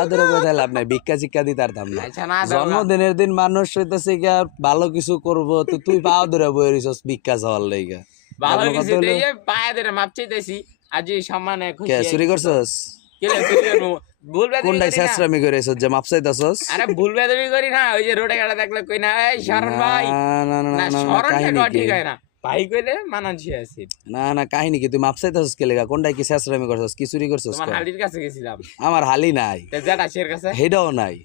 আদরে কোথায় লাভ নাই, ভিক্ষা চিক্ষা দিতে পারতাম না। আচ্ছা না দাও না। জন্মদিনের দিন মানুষ হইতেছে গিয়া ভালো কিছু করবো, তো তুই পাও ধরে বই রইছস ভিক্ষা চাওয়ার লাইগা। ভালো আপনার কিছু কথা হলো, এই যে পায়ে ধরে মাপ চাইতেছি আজ এই সম্মানে খুশি কে হয়ে চুরি গেছি তো। করছস? কেলে চুরি করবো? ভুল বেদবি কোনটাই করি না। শেষরামি করে রইছস যে মাপ চাইতাছস? আরে ভুল বেদবি করি না, ওই যে রোডে গাড়া দেখলে কই না এই শরণ না ভাই না না না না না, শরণ কাহিনী কি? ঠিক হয় না, ভাই কইলে মানানসি আছে। না না, কাহিনী কি? তুই মাপ চাইতাছস কে লেগা? কোনটাই কি শেষরামি করছস? কি চুরি করছস? তোমার ক? হালির কাছে গেছিলাম, আমার হালি নাই, তে জেঠা শের কাছে হেডাও নাই।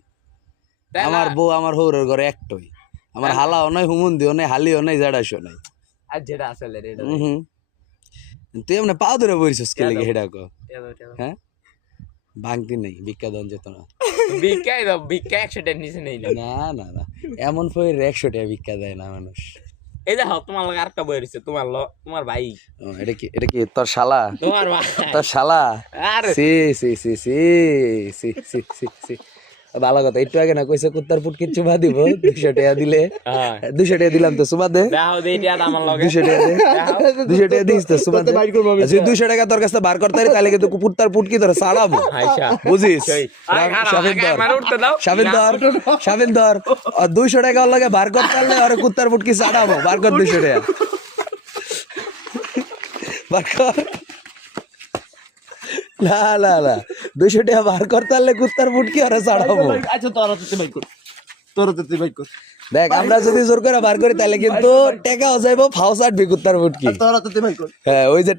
তাই না? আমার বউ আমার হৌরের ঘরে একটাই। আমার হালাও নাই, হুমুন্দিও নাই, হালিও নাই, জাডাইশো নাই। আর যেটা আসলে রে এটা হুম। তুই এমনি পাও ধরে বইছস কে লেগে হেডা ক? হ্যাঁ, ভাঙতি নেই, ভিক্ষা দেন যেত না। ভিক্ষাই দাও, ভিক্ষা 100 টাকার নিচে নেই না। না না না, এমন ফই 100 টাকা ভিক্ষা দেয় না মানুষ। এই দেখো তোমার লগে আরেকটা বই রইছে, তোমার ভাই, ও, এটা কি তোর শালা? তোমার ভাই তোর শালা? আর সি সি সি সি সি সি সি সি। ভালো কথা, একটু আগে না কইছে কুত্তার পুটকি চুমা দিব, 200 টাকা দিলে। হ্যাঁ 200 টাকা দিলাম তো, চুমা দে। দাও দেই দিয়া আমার লগে 200 টাকা দে। 200 টাকা দিস তো, চুমা দে। যদি 200 টাকা তোর কাছে বার করতে পারি তাহলে কিন্তু কুত্তার পুটকি ধরে ছাড়াবো, আচ্ছা বুঝিস? সেই আরে শাবিন ধর, আমার উঠতে দাও শাবিন ধর, শাবিন ধর। আর 200 টাকা ওর লাগে বার করতে পারলে আর কুত্তার পুটকি ছাড়াবো। বার কর 200 টাকা, বার কর। না না না, 200 টাকা বার করতে পারলে কুত্তার পুটকি আর ছাড়াবো। আচ্ছা তোরা তো বাইক কর, তোরা তো বাইক কর, দেখ, আমরা যদি জোর করে বার করি তাহলে কিন্তু টাকাও যাইবো, ফাও চাটবি কুত্তার পুটকি। তোরা তো বাইক কর। হ্যাঁ, ওই যে